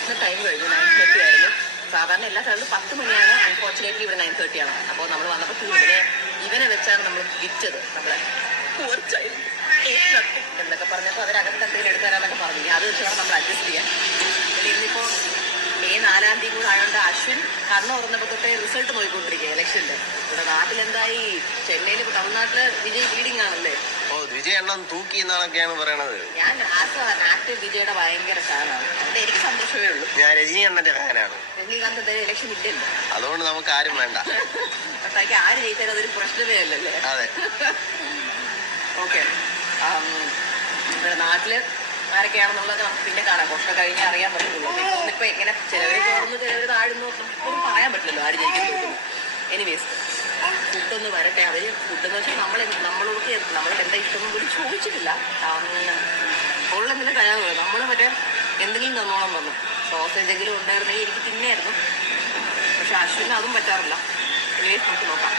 ബ്രേക്ക്ഫാസ്റ്റിന് ടൈം കഴിഞ്ഞു. 9:30 ആയിരുന്നു. സാധാരണ എല്ലാ സ്ഥലത്തും 10 മണിയാണ്. അൺഫോർച്ചുനേറ്റ്ലി ഇവിടെ 9:30 ആണ്. അപ്പോൾ നമ്മൾ വന്നപ്പോൾ ഇവനെ വെച്ചാണ് നമ്മൾ വിറ്റത്. നമ്മളെ എന്നൊക്കെ പറഞ്ഞപ്പോൾ അവരകത്ത് എന്തെങ്കിലും എടുക്കാനാന്നൊക്കെ പറഞ്ഞു. അത് വെച്ചാണ് നമ്മൾ അഡ്ജസ്റ്റ് ചെയ്യാൻ. പിന്നെ ഇന്നിപ്പോൾ May 4 കൂടെ ആയതുകൊണ്ട് അശ്വിൻ കണ്ണ് തുറന്നപ്പോൾ തൊട്ടേ റിസൾട്ട് നോക്കിക്കൊണ്ടിരിക്കുക ഇലക്ഷൻ്റെ. ഇവിടെ നാട്ടിലെന്തായി? ചെന്നൈയിൽ തമിഴ്നാട്ടില് വിജയ് ലീഡിങ് ആണല്ലേ? വിജയ് എണ്ണം തൂക്കി എന്നാണൊക്കെയാണ് പറയണത്. ഞാൻ ആക്ടർ വിജയുടെ ഭയങ്കര ഫാനാണ്. അതുകൊണ്ട് എനിക്ക് സന്തോഷമേ ഉള്ളൂ. ഞാൻ രജനി അണ്ണന്റെ ഫാനാണ്. രജനീകാന്ത് എന്തായാലും ഇലക്ഷൻ ഇല്ലല്ലോ, അതുകൊണ്ട് നമുക്ക് ആരും വേണ്ട. അത്രയ്ക്ക് ആര് ജയിച്ചാലും അതൊരു പ്രശ്നമേ അല്ലല്ലേ? അതെ. ഓക്കെ, ഇവിടെ നാട്ടില് ആരൊക്കെയാണെന്നുള്ളത് നമുക്ക് പിന്നെ കാണാം. കുറച്ച് കഴിഞ്ഞാൽ അറിയാൻ പറ്റുള്ളൂ. ഇപ്പൊ എങ്ങനെ ചിലവർ കയറുന്നു ചിലവർ താഴുന്നു ഒന്നും പറയാൻ പറ്റില്ലല്ലോ ആര് ജയിക്കുന്നു. എനിവേസ്, ഫുഡൊന്ന് വരട്ടെ. അവര് ഫുഡെന്ന് വെച്ചാൽ നമ്മളോടൊക്കെ നമ്മളോട് എന്താ ഇഷ്ടമൊന്നും പോലും ചോദിച്ചിട്ടില്ല. ഉള്ളെന്തെങ്കിലും കഴിയാതെ നമ്മൾ മറ്റേ എന്തെങ്കിലും തന്നോളം വന്നു. സോസ് എന്തെങ്കിലും ഉണ്ടായിരുന്നെങ്കിൽ എനിക്ക് തിന്നായിരുന്നു. പക്ഷെ അശ്വിന് അതും പറ്റാറില്ല. എനിവേസ് നമുക്ക് നോക്കാം.